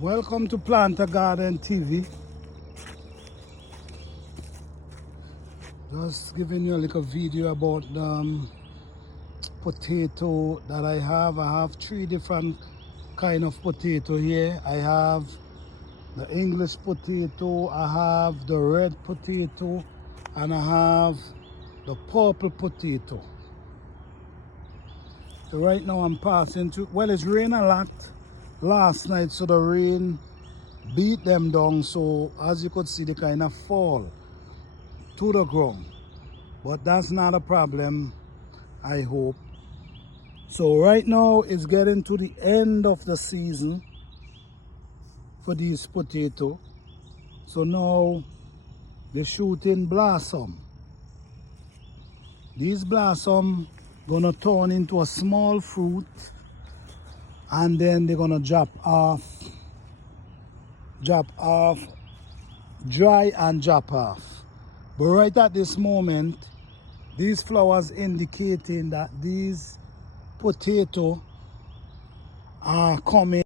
Welcome to Plant a Garden TV. Just giving you a little video about the potato that I have. I have three different kind of potato here. I have the English potato, I have the red potato, and I have the purple potato. So right now I'm passing through. Well, it's rained a lot last night, so the rain beat them down. So as you could see, they kind of fall to the ground. But that's not a problem, I hope. So right now it's getting to the end of the season for these potatoes. So now they're shooting blossom. These blossom gonna turn into a small fruit, and then they're gonna drop off, dry and drop off. But right at this moment, these flowers indicating that these potatoes are coming